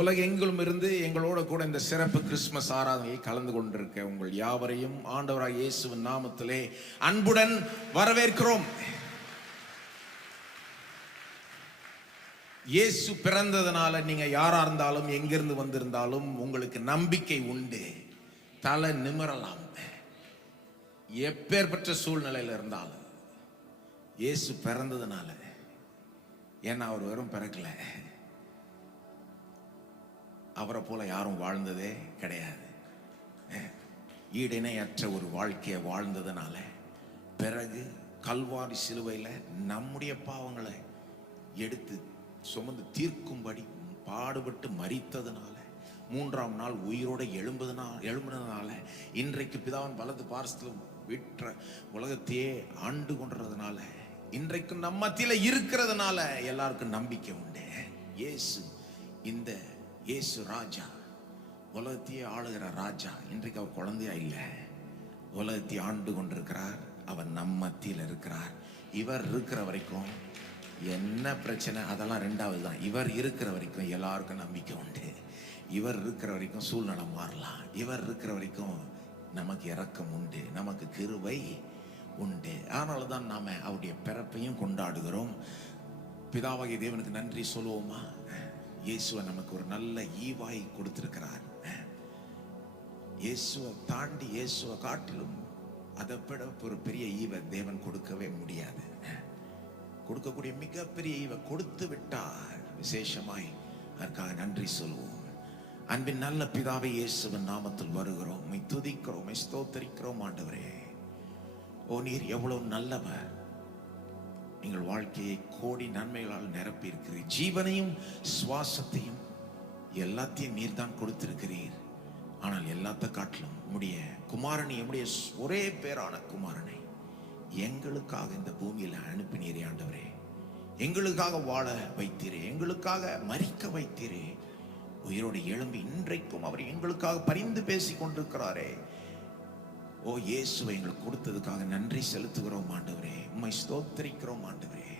உலகெங்கிலும் இருந்து எங்களோட கூட இந்த சிறப்பு கிறிஸ்துமஸ் ஆராதனையில் கலந்து கொண்டிருக்க உங்கள் யாவரையும் ஆண்டவராக இயேசுவின் நாமத்திலே அன்புடன் வரவேற்கிறோம். இயேசு பிறந்ததுனால நீங்க யாரா இருந்தாலும் எங்கிருந்து வந்திருந்தாலும் உங்களுக்கு நம்பிக்கை உண்டு. தலை நிமிரலாம். எப்பேற்பட்ட சூழ்நிலையில இருந்தாலும் இயேசு பிறந்ததுனால, ஏன்னா அவர் வெறும் பிறக்கல, அவரை போல யாரும் வாழ்ந்ததே கிடையாது. ஈடிணையற்ற ஒரு வாழ்க்கையை வாழ்ந்ததுனால பிறகு கல்வாரி சிலுவையில் நம்முடைய பாவங்களை எடுத்து சுமந்து தீர்க்கும்படி பாடுபட்டு மரித்ததுனால, மூன்றாம் நாள் உயிரோடு எழும்பினதுனால, இன்றைக்கு பிதாவின் வலது பார்சத்தில் விற்ற உலகத்தையே ஆண்டு கொண்டதுனால, இன்றைக்கு நம்ம மத்தியில் இருக்கிறதுனால எல்லாருக்கும் நம்பிக்கை உண்டு. இந்த இயேசு ராஜா, உலகத்தையே ஆளுகிற ராஜா, இன்றைக்கு அவர் குழந்தையா இல்லை, உலகத்தை ஆண்டு கொண்டிருக்கிறார். அவர் நம் மத்தியில் இருக்கிறார். இவர் இருக்கிற வரைக்கும் என்ன பிரச்சனை அதெல்லாம் ரெண்டாவது தான். இவர் இருக்கிற வரைக்கும் எல்லாருக்கும் நம்பிக்கை உண்டு. இவர் இருக்கிற வரைக்கும் சூழ்நிலை மாறலாம். இவர் இருக்கிற வரைக்கும் நமக்கு இரக்கம் உண்டு, நமக்கு கிருபை உண்டு. அதனால தான் நாம அவருடைய பிறப்பையும் கொண்டாடுகிறோம். பிதாவாகிய தேவனுக்கு நன்றி சொல்லுவோமா? இயேசுவை நமக்கு ஒரு நல்ல ஈவாய் கொடுத்திருக்கிறார். இயேசுவை தாண்டி, இயேசுவை காட்டிலும் அதை விட ஒரு பெரிய ஈவை தேவன் கொடுக்கவே முடியாது. கொடுக்கக்கூடிய மிகப்பெரிய ஈவை கொடுத்து விட்டார். விசேஷமாய் அதற்காக நன்றி சொல்வோம். அன்பின் நல்ல பிதாவை, இயேசுவின் நாமத்தில் வருகிறோம், உம்மை துதிக்கிறோம், உம்மை ஸ்தோத்திரிக்கிறோம். ஆண்டவரே, ஓ நீர் எவ்வளவு நல்லவர். எங்கள் வாழ்க்கையை கோடி நன்மைகளால் நிரப்பி இருக்கிறீர். ஜீவனையும் சுவாசத்தையும் எல்லாத்தையும் நீர் தான் கொடுத்திருக்கிறீர். ஆனால் எல்லாத்த காட்டிலும் உம்முடைய குமாரனை, எம்முடைய ஒரே பேரான குமாரனை எங்களுக்காக இந்த பூமியில் அனுப்பினீரே. ஆண்டவரே, எங்களுக்காக வாழ வைத்தீரே, எங்களுக்காக மரிக்க வைத்தீரே. உயிரோடு எழும்பி இன்றைக்கும் அவர் எங்களுக்காக பரிந்து பேசி கொண்டிருக்கிறாரே. ஓ இயேசுவை எங்களுக்கு கொடுத்ததுக்காக நன்றி செலுத்துகிறோம் ஆண்டவரே. உம்மை ஸ்தோத்திரிக்கிறோம் ஆண்டவரே.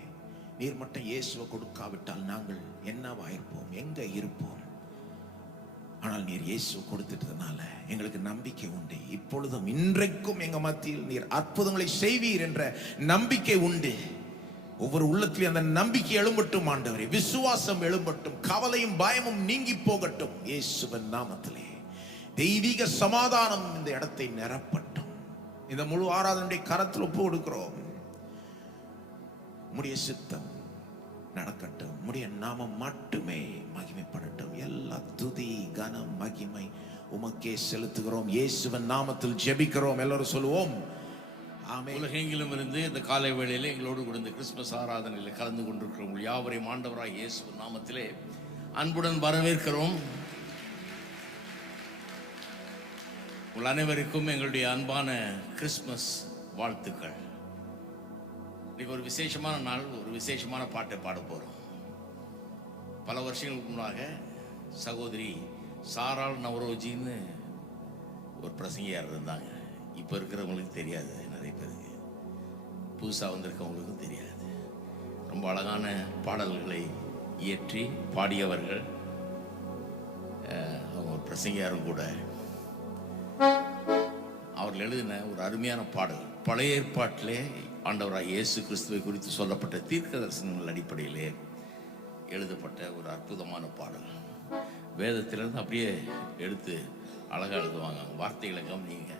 நீர் மட்டும் இயேசுவை கொடுக்காவிட்டால் நாங்கள் என்னவாயிருப்போம், எங்க இருப்போம்? ஆனால் நீர் இயேசுவை கொடுத்துட்டதுனால எங்களுக்கு நம்பிக்கை உண்டு. இப்பொழுதும் இன்றைக்கும் எங்க மத்தியில் நீர் அற்புதங்களை செய்வீர் என்ற நம்பிக்கை உண்டு. ஒவ்வொரு உள்ளத்திலும் அந்த நம்பிக்கை எழும்பட்டும் ஆண்டவரே. விசுவாசம் எழும்பட்டும், கவலையும் பயமும் நீங்கி போகட்டும். இயேசுவின் நாமத்திலே தெய்வீக சமாதானம் இந்த இடத்தை நிரப்பட்டும். இந்த முழு ஆராதனுடைய கரத்தில் ஒப்பு கொடுக்கிறோம். உம்முடைய சித்தம் நடக்கட்டும், உம்முடைய நாமம் மட்டுமே மகிமைப்படட்டும். எல்லா துதி கனம் மகிமை உமக்கே செலுத்துகிறோம். இயேசுவின் நாமத்தில் ஜெபிக்கிறோம். எல்லாரும் சொல்லுவோம் ஆமென். உலகெங்கிலும் இருந்து இந்த காலை வேளையிலே எங்களோடு கூட இந்த கிறிஸ்துமஸ் ஆராதனையில் கலந்து கொண்டிருக்கிறோம் உங்கள் யாவரையும் ஆண்டவராய் இயேசுவின் நாமத்திலே அன்புடன் வரவேற்கிறோம். உங்கள் அனைவருக்கும் எங்களுடைய அன்பான கிறிஸ்துமஸ் வாழ்த்துக்கள். இன்னைக்கு ஒரு விசேஷமான நாள், ஒரு விசேஷமான பாட்டை பாட போகிறோம். பல வருஷங்களுக்கு முன்னாக சகோதரி சாராள் நவரோஜின்னு ஒரு பிரசங்கியார் இருந்தாங்க. இப்போ இருக்கிறவங்களுக்கு தெரியாது, நிறைய பேருக்கு புதுசாக வந்திருக்கவங்களுக்கும் தெரியாது. ரொம்ப அழகான பாடல்களை இயற்றி பாடியவர்கள். அவங்க ஒரு பிரசங்கியாரும் கூட. அவர்கள் எழுதின ஒரு அருமையான பாடல், பழைய ஏற்பாட்டிலே ஆண்டவராய் இயேசு கிறிஸ்துவை குறித்து சொல்லப்பட்ட தீர்க்க தரிசனங்கள் அடிப்படையிலே எழுதப்பட்ட ஒரு அற்புதமான பாடல். வேதத்திலிருந்து அப்படியே எடுத்து அழகாக எழுதுவாங்க. வார்த்தைகளை கவனிங்க,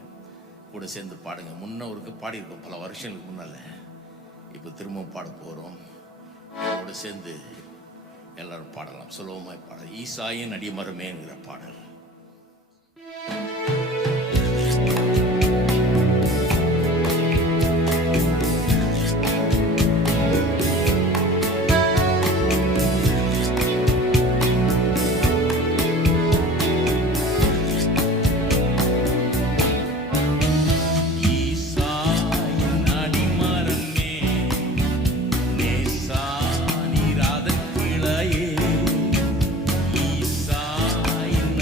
கூட சேர்ந்து பாடுங்க. முன்னவருக்கு பாடியிருக்கோம் பல வருஷங்களுக்கு முன்னால். இப்போ திரும்பவும் பாட போகிறோம். என்னோட சேர்ந்து எல்லாரும் பாடலாம். சுலபமாய் பாட ஈசாயின் அடிமரமேங்கிற பாடல். ஈசாயின்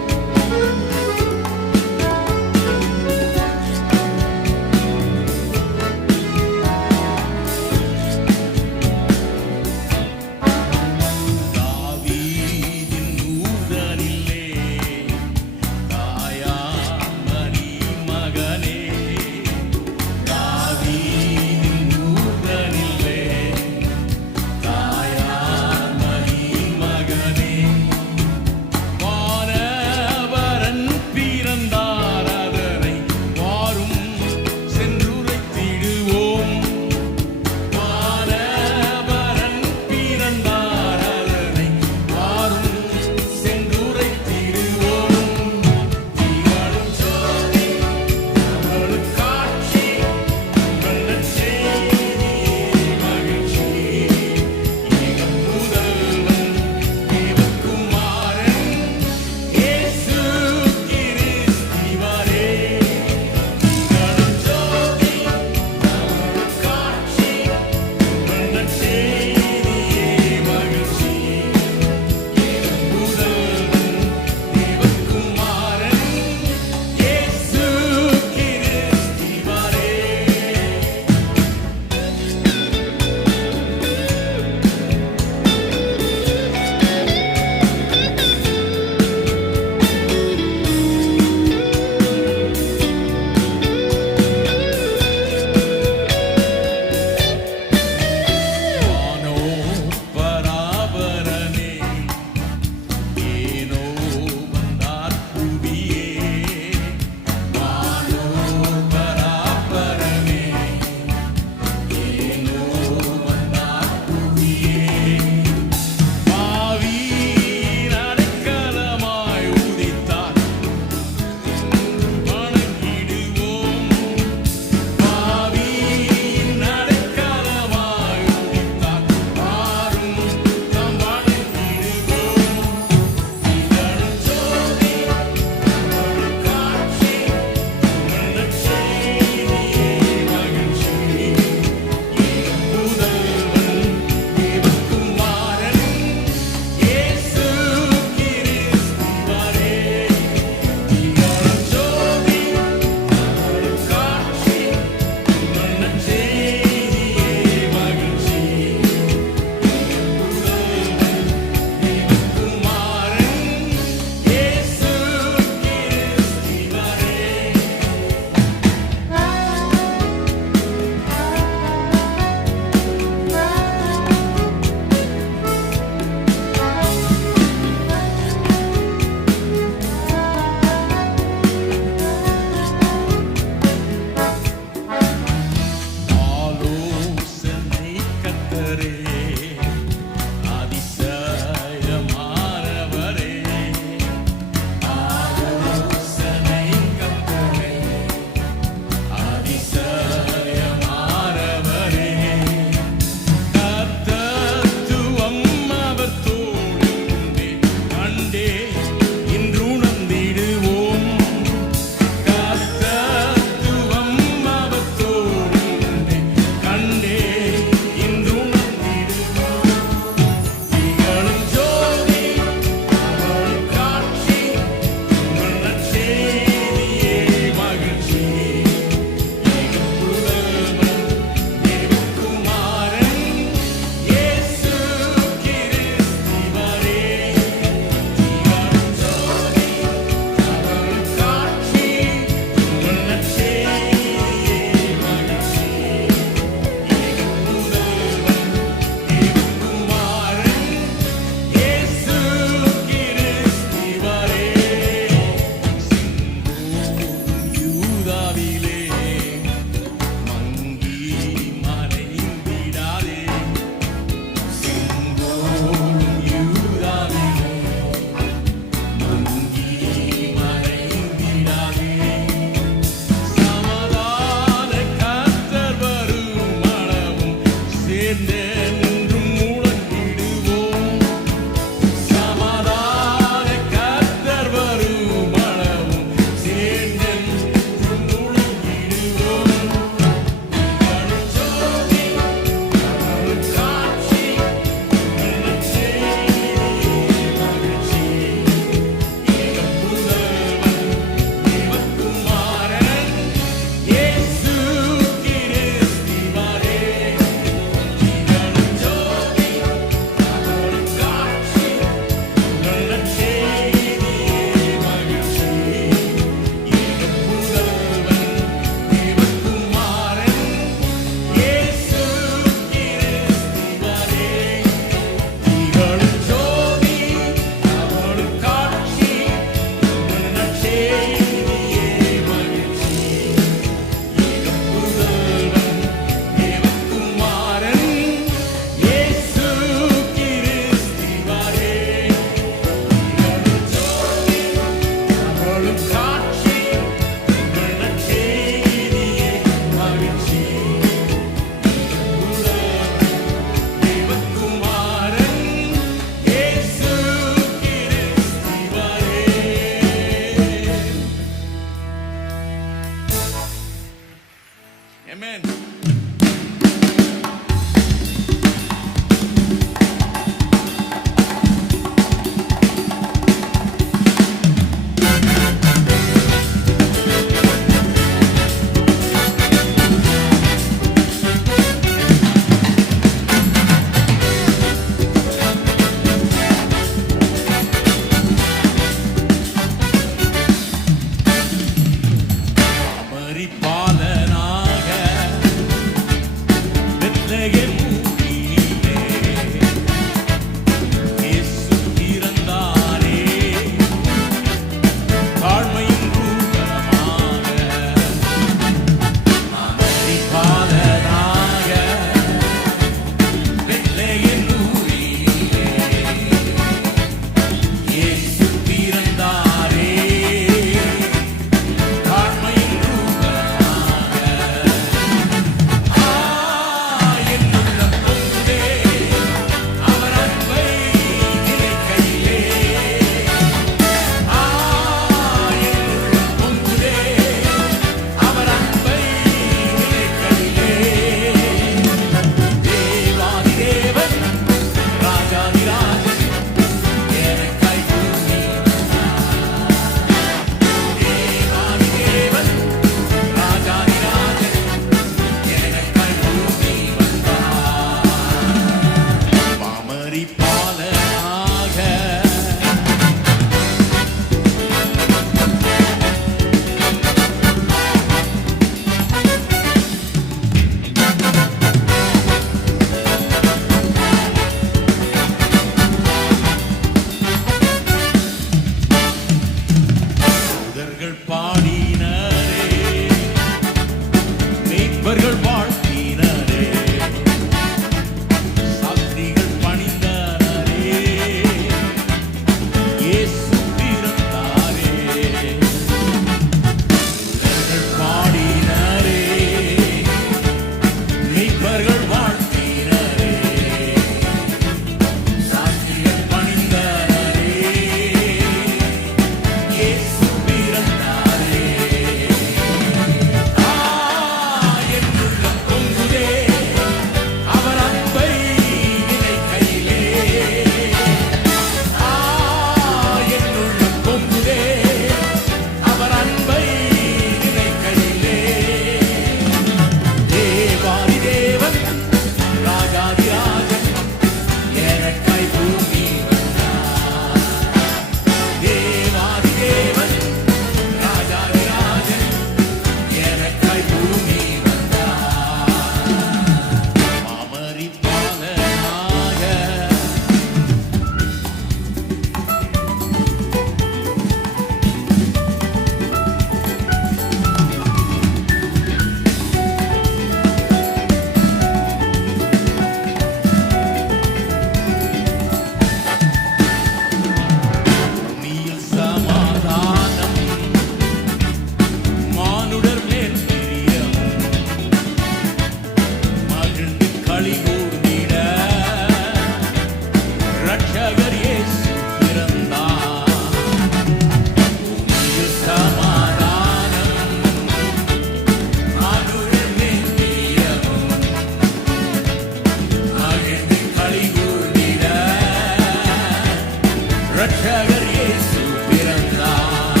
ரட்சகர் இயேசு பிறந்தார்.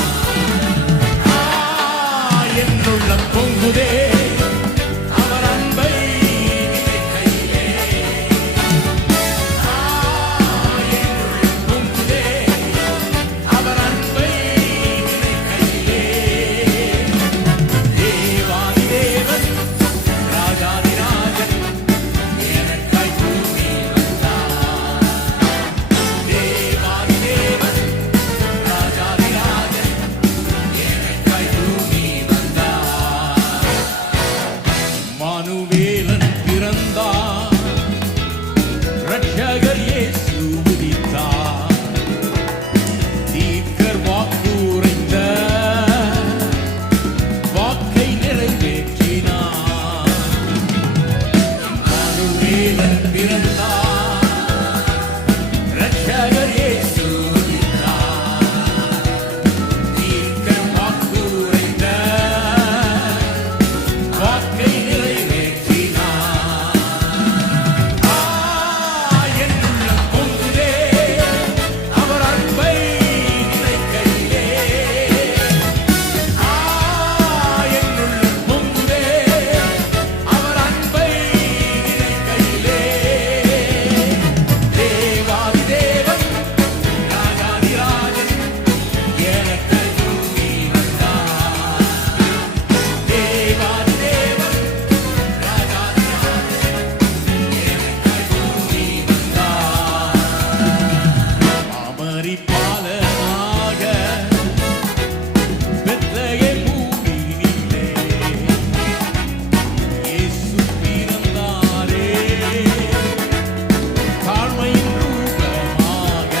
என்னுள்ளம் பொங்குதே அவர் அன்பை நினைக்கையிலே. என்னுள்ளம் பொங்குதே அவர் அன்பை நினைக்கையிலே. தேவாதி தேவன் ராஜாதி ராஜன் எனக்காய் பூமி வந்தார். தேவாதி தேவன் ராஜாதி ராஜன் எனக்காய் பூமி வந்தார். இம்மானுவேலன் பிறந்தார். ரட்சகர் இயேசு உதித்தார். தீர்க்கர் வாக்குரைத்த வாக்கை நிறைவேற்றினார். இம்மானுவேலன் பிறந்தார். ரட்சகர் இயேசு உதித்தார். தீர்க்கர் வாக்குரைத்த வாக்கை நிறைவேற்றினார். என்னுள்ளம் பொங்குதே அவர் அன்பை நினைக்கையிலே. என்னுள்ளம் பொங்குதே அவர் அன்பை நினைக்கையிலே. தேவாதி தேவன் ராஜாதி ராஜன் எனக்காய் பூமி வந்தார். தேவாதி தேவன் ராஜாதி ராஜன் எனக்காய் பூமி வந்தார். மாமரி பாலனாக பெத்லகேம் பூமியிலே இயேசு பிறந்தாரே. தாழ்மையின் ரூபமாக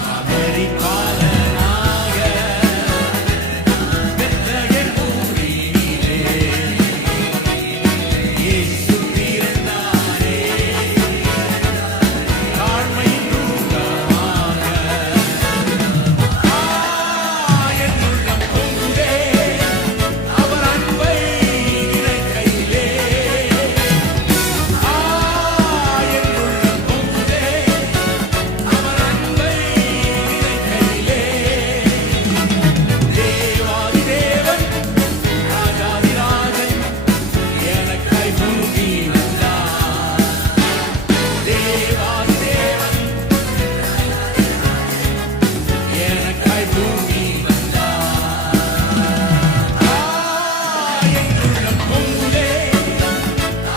மாமரி பாலனாக பெத்லகேம் பூமியிலே இயேசு பிறந்தாரே. தாழ்மையின் ரூபமாக. என்னுள்ளம் பொங்குதே அவர் அன்பை நினைக்கையிலே. என்னுள்ளம் பொங்குதே அவர் அன்பை நினைக்கையிலே. தேவாதி தேவன் ராஜாதி ராஜன் எனக்காய் பூமி வந்தார். தேவாதி தேவன் எனக்காய் பூமி வந்தார். என்னுள்ளம் பொங்குதே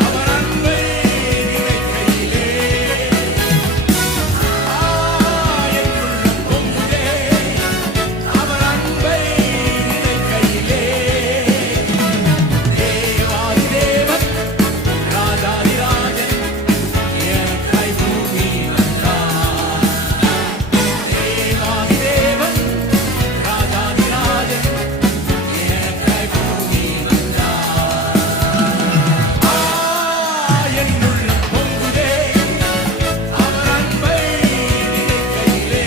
அவர் அன்பை நினைக்கையிலே. என்னுள்ளம் பொங்குதே அவர் அன்பை நினைக்கையிலே. தேவாதி தேவன் ராஜாதி ராஜன் எனக்காய் பூமி வந்தார். தேவாதி தேவன் ராஜாதி ராஜன் எனக்காய் பூமி வந்தார். என்னுள்ளம் பொங்குதே அவர் அன்பை நினைக்கையிலே.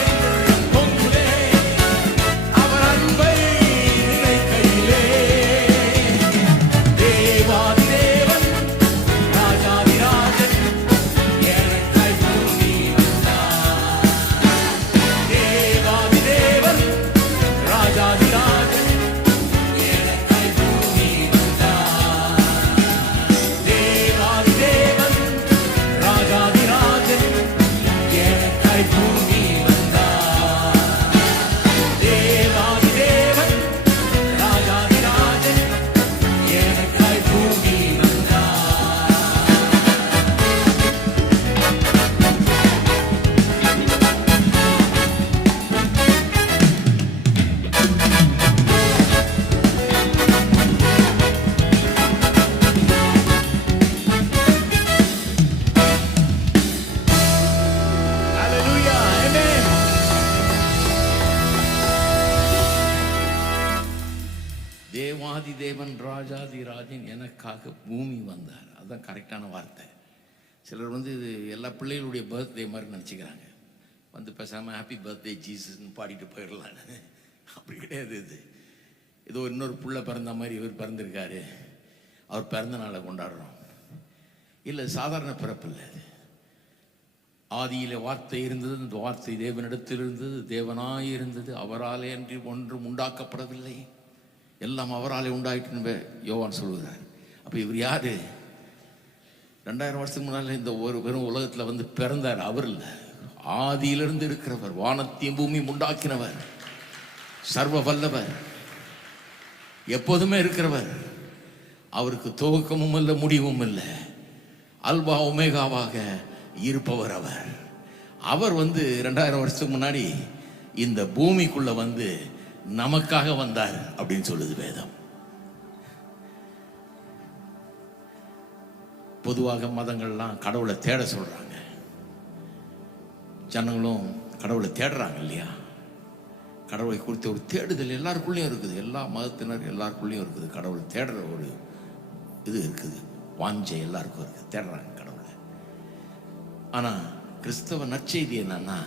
என்னுள்ளம் பொங்குதே அவர் அன்பை நினைக்கையிலே. தேவாதி தேவன் ராஜாதி ராஜன் எனக்காய் பூமி வந்தார். தேவாதி தேவன் ராஜாதி ராஜன் எனக்காய் பூமி வந்தார். தேவாதி தேவன் ராஜாதி ராஜன் எனக்காய் பூமி வந்தார். தேவாதி தேவன் ராஜாதி ராஜன் எனக்காய் பூமி வந்தார். Hallelujah. Amen. தேவாதி தேவன் ராஜாதி ராஜன் எனக்காக பூமி வந்தார். அதுதான் கரெக்டான வார்த்தை. சிலர் வந்து இது எல்லா பிள்ளைகளுடைய பர்த்டே மாதிரி நினச்சிக்கிறாங்க. வந்து பேசாமல் ஹாப்பி பர்த்டே ஜீசஸ்ன்னு பாடிட்டு போயிடலான்னு. அப்படி கிடையாது. இது ஏதோ இன்னொரு புள்ள பிறந்த மாதிரி இவர் பிறந்திருக்காரு, அவர் பிறந்த நாளை கொண்டாடுறோம். இல்லை, சாதாரண பிறப்பு இல்லை. அது ஆதியிலே வார்த்தை இருந்தது, இந்த வார்த்தை தேவனிடத்தில் இருந்தது, தேவனாய் இருந்தது, அவராலே அன்றி ஒன்றும் உண்டாக்கப்படவில்லை, எல்லாம் அவராலே உண்டாயிட்டு யோவான் சொல்கிறார். அப்போ இவர் யாரு? 2000 வருஷத்துக்கு முன்னால் இந்த ஒரு வெறும் உலகத்தில் வந்து பிறந்தார். அவர் இல்லை, ஆதியிலிருந்து இருக்கிறவர், வானத்தையும் பூமியும் உண்டாக்கினவர், சர்வ வல்லவர், எப்போதுமே இருக்கிறவர். அவருக்கு துவக்கமும் இல்லை, முடிவும் இல்லை, அல்பா ஒமேகாவாக இருப்பவர் அவர். அவர் வந்து 2000 வருஷத்துக்கு முன்னாடி இந்த பூமிக்குள்ள வந்து நமக்காக வந்தார் அப்படின்னு சொல்லுது வேதம். பொதுவாக மதங்கள்லாம் கடவுளை தேட சொல்றாங்க, ஜனங்களும் கடவுளை தேடுறாங்க இல்லையா? கடவுளை குறித்த ஒரு தேடுதல் எல்லாருக்குள்ளேயும் இருக்குது, எல்லா மதத்தினர் எல்லாருக்குள்ளேயும் இருக்குது. கடவுளை தேடுற ஒரு இது இருக்குது, வாஞ்சை எல்லாருக்கும் இருக்குது, தேடுறாங்க கடவுளை. ஆனால் கிறிஸ்தவ நற்செய்தி என்னன்னா,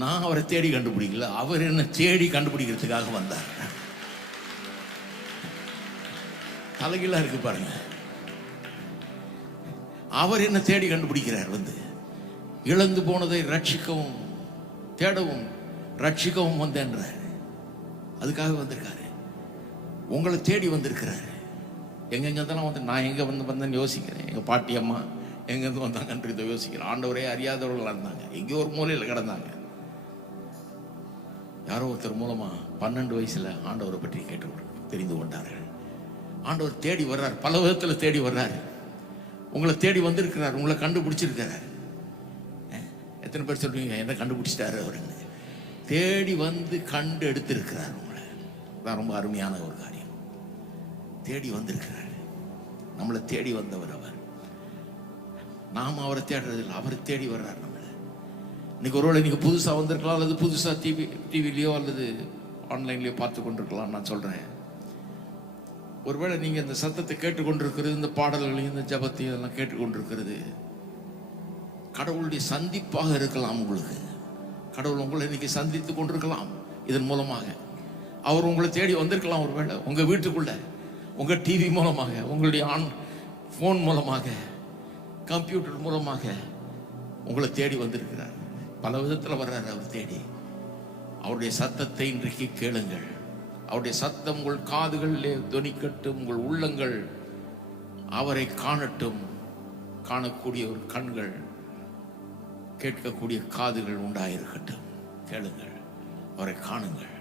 நான் அவரை தேடி கண்டுபிடிக்கல, அவர் என்ன தேடி கண்டுபிடிக்கிறதுக்காக வந்தார். தலைகீழா இருக்கு பாருங்க. அவர் என்ன தேடி கண்டுபிடிக்கிறார், வந்து இழந்து போனதை ரட்சிக்கவும் தேடவும் ரட்சிக்கவும் வந்தேன்றார். அதுக்காக வந்திருக்காரு, உங்களை தேடி வந்திருக்கிறாரு. எங்கெங்க இருந்தாலும் வந்து நான் எங்கே வந்தேன்னு யோசிக்கிறேன். எங்கள் பாட்டி அம்மா எங்கேருந்து வந்தாங்கன்றதை யோசிக்கிறேன். ஆண்டவரே அறியாதவர்களாக இருந்தாங்க, எங்கேயோ ஒரு மூலையில் கிடந்தாங்க. யாரோ ஒருத்தர் மூலமாக 12 வயசில் ஆண்டவரை பற்றி கேட்டு தெரிந்து கொண்டார்கள். ஆண்டவர் தேடி வர்றார், பல விதத்தில் தேடி வர்றாரு. உங்களை தேடி வந்திருக்கிறார், உங்களை கண்டுபிடிச்சிருக்கிறார். எத்தனை பேர் சொல்றீங்க என்ன கண்டுபிடிச்சிட்டாரு அவருங்க? தேடி வந்து கண்டு எடுத்திருக்கிறார் உங்களை. தான் ரொம்ப அருமையான ஒரு காரியம். தேடி வந்திருக்கிறார், நம்மளை தேடி வந்தவர் அவர். நாம் அவரை தேடுறதில்லை, அவரை தேடி வர்றார் நம்மளை. இன்னைக்கு ஒருவேளை நீங்கள் புதுசாக வந்திருக்கலாம், அல்லது புதுசாக டிவிலையோ அல்லது ஆன்லைன்லேயோ பார்த்து கொண்டிருக்கலாம். நான் சொல்கிறேன், ஒருவேளை நீங்கள் இந்த சத்தத்தை கேட்டுக்கொண்டிருக்கிறது, இந்த பாடல்களையும் இந்த ஜபத்தையும் எல்லாம் கேட்டுக்கொண்டிருக்கிறது கடவுளுடைய சந்திப்பாக இருக்கலாம். உங்களுக்கு கடவுள் உங்களை இன்னைக்கு சந்தித்து கொண்டிருக்கலாம். இதன் மூலமாக அவர் உங்களை தேடி வந்திருக்கலாம். ஒருவேளை உங்கள் வீட்டுக்குள்ள, உங்கள் டிவி மூலமாக, உங்களுடைய ஃபோன் மூலமாக, கம்ப்யூட்டர் மூலமாக உங்களை தேடி வந்திருக்கிறார். பல விதத்தில் வர்றாரு அவர் தேடி. அவருடைய சத்தத்தை இன்றைக்கு கேளுங்கள். அவருடைய சத்தம் உங்கள் காதுகளிலே துணிக்கட்டும், உங்கள் உள்ளங்கள் அவரை காணட்டும். காணக்கூடிய ஒரு கண்கள், கேட்கக்கூடிய காதுகள் உண்டாயிருக்கட்டும். கேளுங்கள், அவரை காணுங்கள்.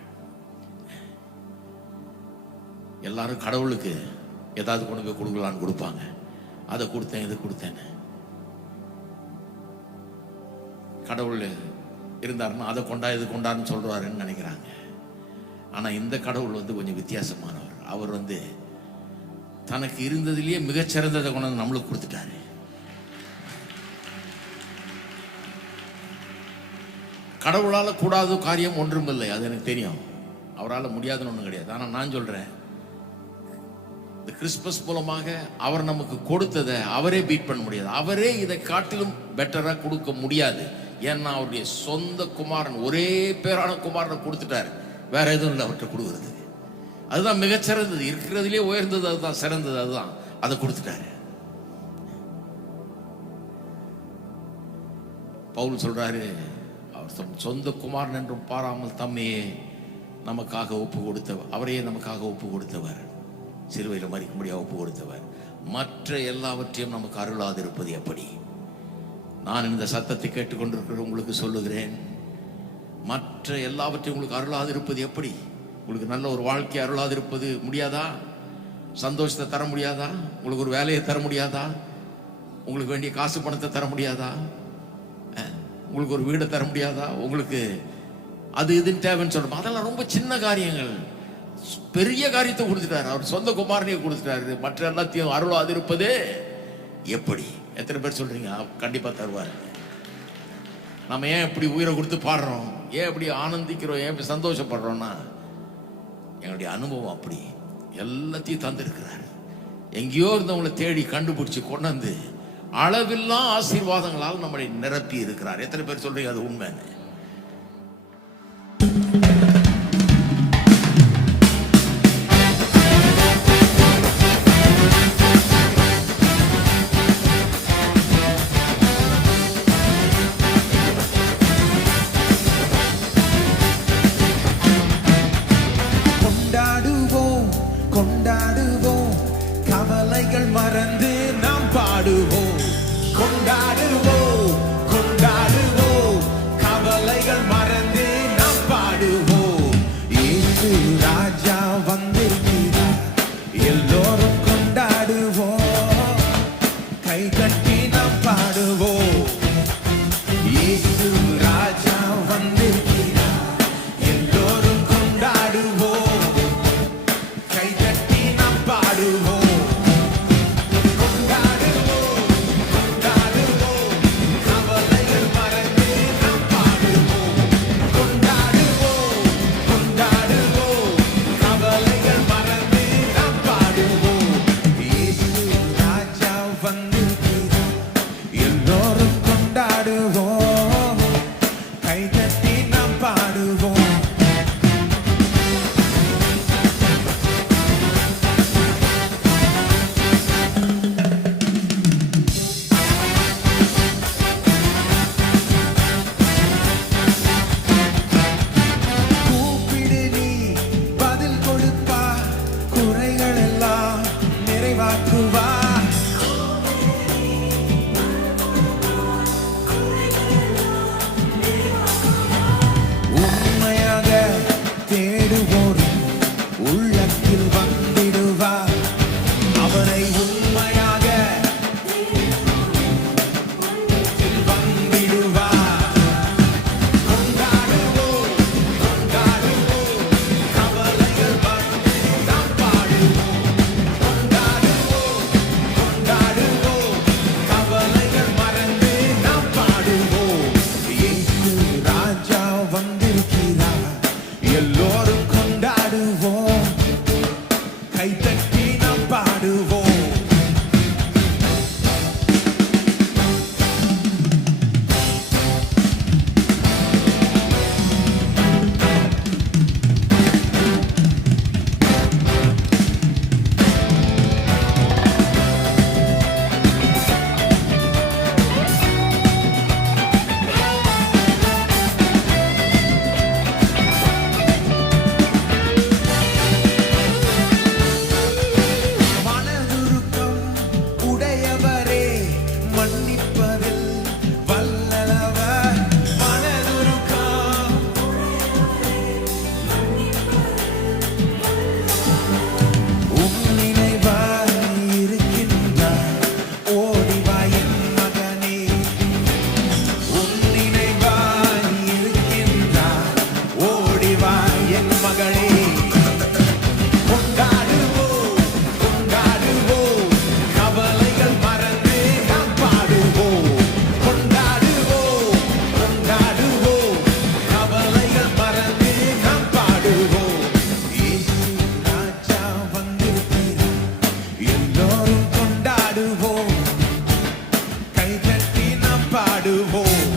எல்லாரும் கடவுளுக்கு ஏதாவது கொண்டு போய் கொடுக்கலான்னு கொடுப்பாங்க. அதை கொடுத்தேன், இதை கொடுத்தேன்னு. கடவுள் இருந்தாருன்னா அதை கொண்டா இது கொண்டான்னு சொல்றாருன்னு நினைக்கிறாங்க. ஆனால் இந்த கடவுள் வந்து கொஞ்சம் வித்தியாசமானவர். அவர் வந்து தனக்கு இருந்ததிலேயே மிகச்சிறந்ததை கொண்டு வந்து நம்மளுக்கு கொடுத்துட்டாரு. கடவுளால் கூடாத காரியம் ஒன்றும் இல்லை, அது எனக்கு தெரியும். அவரால் முடியாதுன்னு ஒன்றும் கிடையாது. ஆனால் நான் சொல்கிறேன், இந்த கிறிஸ்மஸ் மூலமாக அவர் நமக்கு கொடுத்ததை அவரே பீட் பண்ண முடியாது. அவரே இதை காட்டிலும் பெட்டராக கொடுக்க முடியாது. ஏன்னா அவருடைய சொந்த குமாரன், ஒரே பேரான குமாரனை கொடுத்துட்டார். வேற எதுவும் இல்லை அவர்கிட்ட கொடுக்குறதுக்கு. அதுதான் மிகச்சிறந்தது, இருக்கிறதுலே உயர்ந்தது, அதுதான் சிறந்தது, அதுதான். அதை கொடுத்துட்டாரு. பவுல் சொல்றாரு, அவர் சொந்த குமாரன் என்றும் பாராமல் தம்மையே நமக்காக ஒப்பு கொடுத்தவர், அவரையே நமக்காக ஒப்பு கொடுத்தவர், சிலுவையில் மரிக்கும்படியாக ஒப்பு கொடுத்தவர். மற்ற எல்லாவற்றையும் நமக்கு அருளாதிருப்பது எப்படி? நான் இந்த சத்தத்தை கேட்டுக்கொண்டிருக்கிற உங்களுக்கு சொல்லுகிறேன், மற்ற எல்லாவற்றையும் உங்களுக்கு அருளாதிருப்பது எப்படி? உங்களுக்கு நல்ல ஒரு வாழ்க்கை அருளாதிருப்பது முடியாதா? சந்தோஷத்தை தர முடியாதா? உங்களுக்கு ஒரு வேலையை தர முடியாதா? உங்களுக்கு வேண்டிய காசு பணத்தை தர முடியாதா? உங்களுக்கு ஒரு வீடை தர முடியாதா? உங்களுக்கு அது இதுன்னு தேவைன்னு சொல்றோம். அதெல்லாம் ரொம்ப சின்ன காரியங்கள். பெரிய காரியத்தை கொடுத்துட்டாரு, அவர் சொந்த குமாரனையே கொடுத்துட்டாரு. மற்ற எல்லாத்தையும் அருளாதிருப்பதே எப்படி? எத்தனை பேர் சொல்றீங்க கண்டிப்பா தருவார்? நம்ம ஏன் இப்படி உயிரை கொடுத்து பாடுறோம், ஏன் இப்படி ஆனந்திக்கிறோம், ஏன் இப்படி சந்தோஷப்படுறோம்னா எங்களுடைய அனுபவம் அப்படி. எல்லாத்தையும் தந்திருக்கிறார். எங்கேயோ இருந்தவங்களை தேடி கண்டுபிடிச்சு கொண்டு வந்து அளவில்லா ஆசீர்வாதங்களால் நம்மளை நிரப்பி இருக்கிறார். எத்தனை பேர் சொல்றீங்க அது உண்மைன்னு? கொண்டாடுவோம்.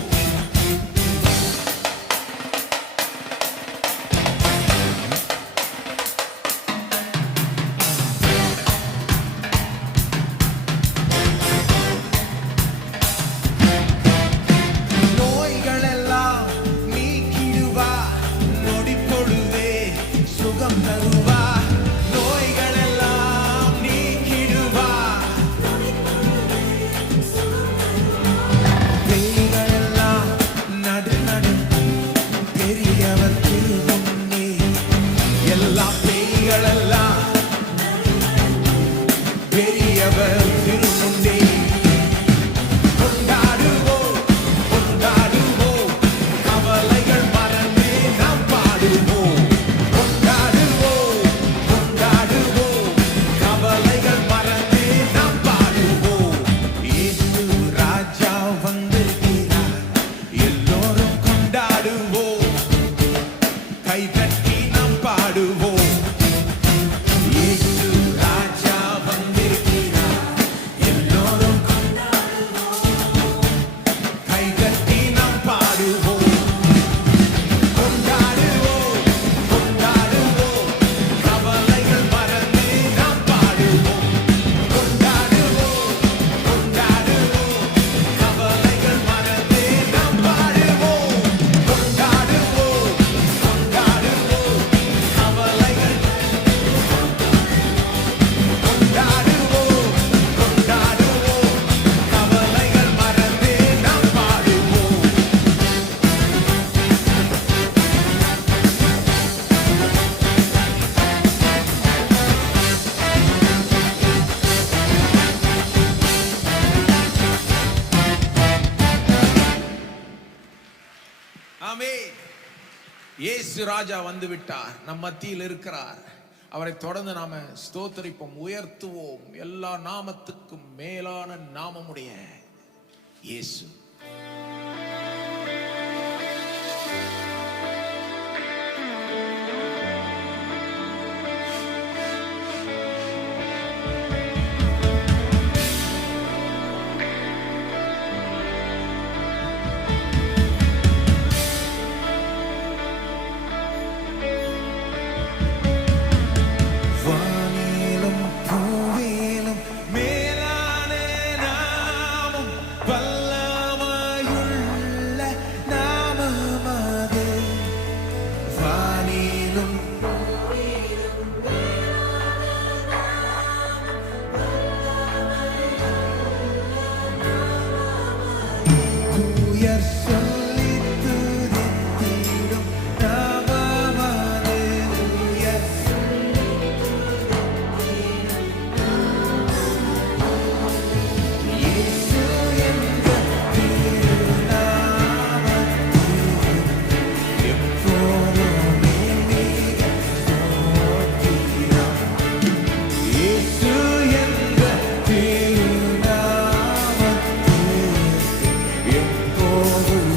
நோய்களெல்லாம் நீக்கிடுவா, நொடி பொழுதே சுகம் தருவா. நோய்களெல்லாம் நீக்கிடுவா, பேய்களெல்லாம் நடு நடு பெரியவர் திருமுன்னே. எல்லா பேய்களெல்லாம் பெரியவர் திருமுன்னே. கொண்டாடுவோம், கொண்டாடுவோம், கவலைகள் மறந்து நாம் பாடுவோம். கொண்டாடுவோம், கொண்டாடுவோம், கவலைகள் மறந்து நாம் பாடுவோம். இயேசு ராஜா வந்திருக்கிறார், எல்லோரும் கொண்டாடுவோம், கைதட்டி நாம் பாடுவோம். இயேசு ராஜா வந்திருக்கிறார், எல்லோரும் கைதட்டி நாம் பாடுவோம். கொண்டாடுவோம், கொண்டாடுவோம், கவலைகள் மறந்து நாம் பாடுவோம். கொண்டாடுவோம், கொண்டாடுவோம், கவலைகள் மறந்து நாம் பாடுவோம். கொண்டாடுவோம், கொண்டாடுவோம், கவலைகள் கொண்டாடுவோம், கொண்டாடுவோம், கவலைகள் மறந்து நாம் பாடுவோம். ஆமென். இயேசு ராஜா வந்து விட்டார், நம் மத்தியில் இருக்கிறார். அவரை தொடர்ந்து நாம ஸ்தோத்திரிப்போம், உயர்த்துவோம். எல்லா நாமத்துக்கும் மேலான நாமமுடைய இயேசு. வானிலும் பூவிலும் மேலான நாமம், வல்லமையுள்ள நாமம் அது. வானிலும் உயர் சொல்லி துதித்திடும் நாமம் அது. உயர் இயேசு என்ற திருநாமத்தில் எப்போதுமே மிக ஸ்தோத்திரம். இயேசு என்ற திருநாமத்தில் எப்போதுமே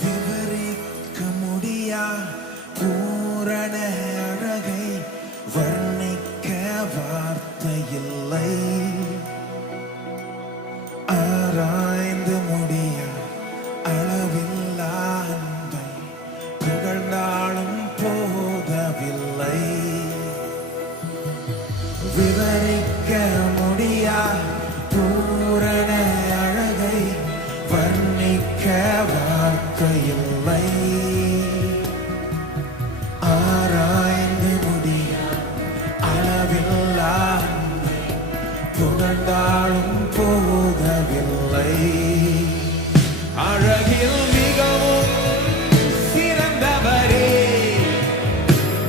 விவரிக்க முடியா பூரண அழகை வர்ணிக்க வார்த்தை இல்லை. ஆராய்ந்து முடியா அளவில்லா அன்பை புகழ்ந்தாலும் போதவில்லை. விவரிக்க முடியா பூரண அழகை வர்ணிக்க வார்த்தை இல்லை. ஆராய்ந்து முடியா அளவில்லா அன்பை புகழ்ந்தாலும் போதவில்லை. அழகில் மிகவும் சிறந்தவரே,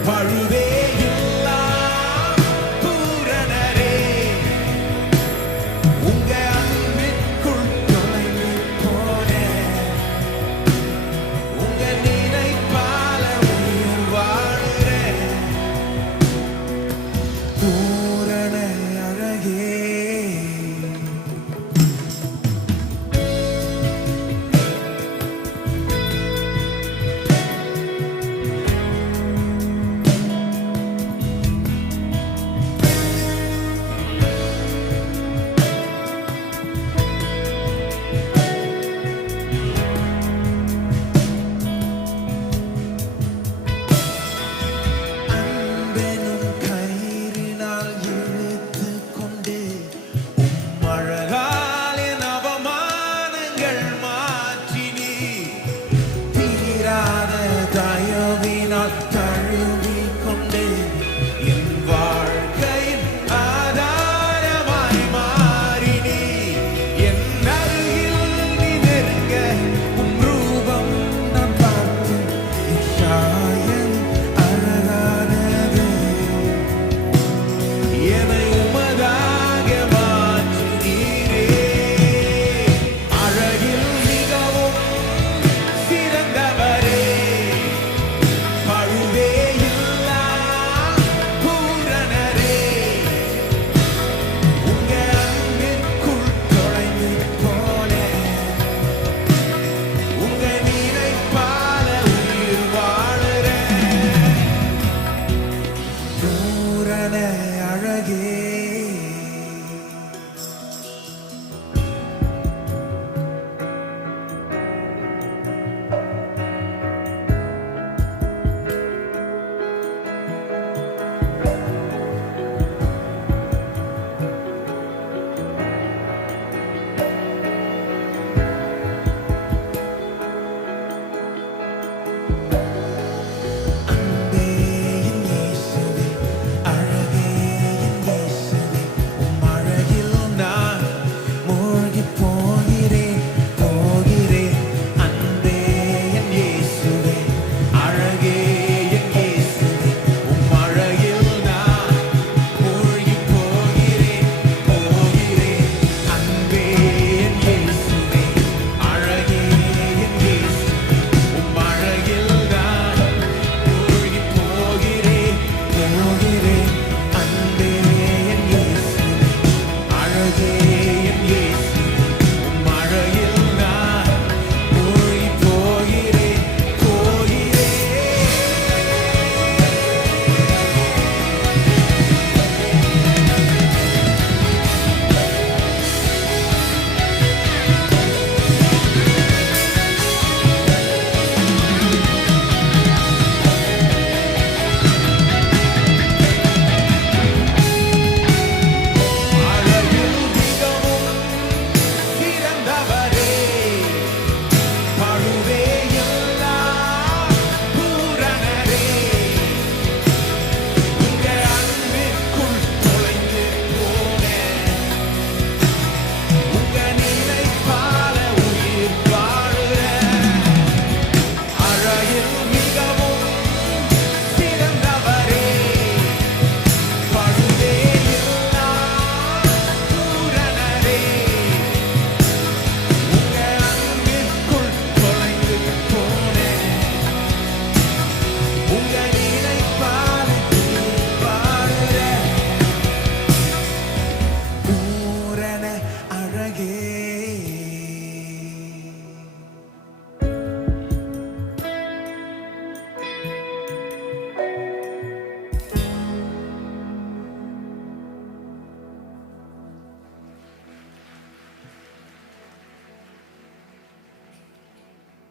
பழுவே இல்லா பூரணரே, உங்க அன்பிற்குள் தொலைந்து போனேன், உங்க நினைப்பால உயிர் வாழுறேன். பூரண அழகே,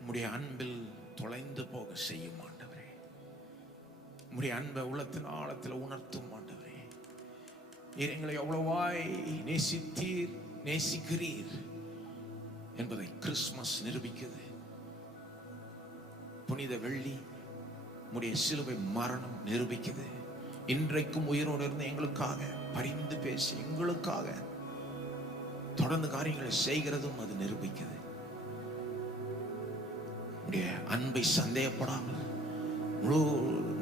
உம்முடைய அன்பில் தொலைந்து போக செய்யும் ஆண்டவரே. உம்முடைய அன்பை உள்ளத்தின் ஆழத்தில் உணர்த்தும் ஆண்டவரே. நீர் எங்களை எவ்வளவாய் நேசித்தீர், நேசிக்கிறீர் என்பதை கிறிஸ்துமஸ் நிரூபிக்குது. புனித வெள்ளி உம்முடைய சிலுவை மரணம் நிரூபிக்குது. இன்றைக்கும் உயிரோடு இருந்த எங்களுக்காக பரிந்து பேசி எங்களுக்காக தொடர்ந்து காரியங்களை செய்கிறதும் அது நிரூபிக்குது. உடைய அன்பை சந்தேகப்படாமல் முழு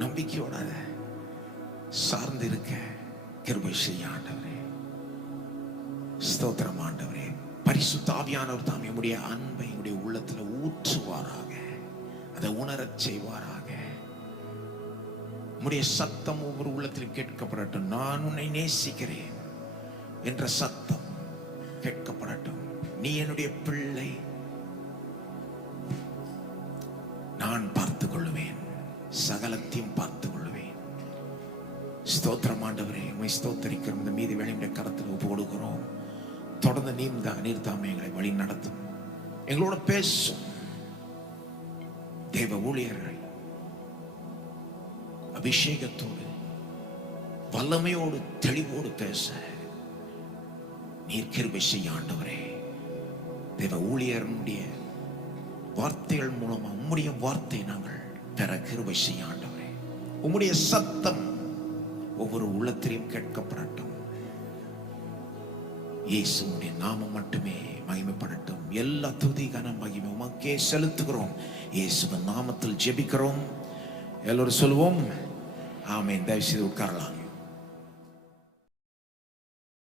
நம்பிக்கையோட சார்ந்து இருக்க கிருபை செய்ய ஆண்டவரே. ஸ்தோத்திரம் ஆண்டவரே. பரிசுத்த ஆவியானவர் தாம் என்னுடைய அன்பை என்னுடைய உள்ளத்துல ஊற்றுவாராக, அதை உணரச் செய்வாராக. உம்முடைய சத்தம் ஒவ்வொரு உள்ளத்திலும் கேட்கப்படட்டும். நான் உன்னை நேசிக்கிறேன் என்ற சத்தம் கேட்கப்படட்டும். நீ என்னுடைய பிள்ளை, நான் பார்த்துக் கொள்வேன், சகலத்தையும் பார்த்துக் கொள்வேன். ஸ்தோத்திரம் ஆண்டவரே. உம்மை ஸ்தோத்தரிக்கிறோம். இந்த மீதி வேலையுடைய கரத்தில் ஒப்பு கொடுக்கிறோம். தொடர்ந்து நீர்தாமே எங்களை வழி நடத்தும், எங்களோட பேசும். தேவ ஊழியர்கள் அபிஷேகத்தோடு வல்லமையோடு தெளிவோடு பேச நீர் கிருபை செய்ய ஆண்டவரே. தேவ ஊழியருடைய வார்த்தைகள் மூலமா உம்முடைய வார்த்தை நாங்கள் பெற கிருபை செய்ய ஆண்டவரே. உம்முடைய சத்தம் ஒவ்வொரு உள்ளத்திலையும் கேட்கப்படட்டும். இயேசுவுடைய நாமம் மட்டுமே மகிமைப்படட்டும். எல்லா துதி கன மகிமை உமக்கே செலுத்துகிறோம். இயேசுவின் நாமத்தில் ஜெபிக்கிறோம். எல்லோரும் சொல்லுவோம் ஆமென். தயவு செய்து உட்காரலாம்.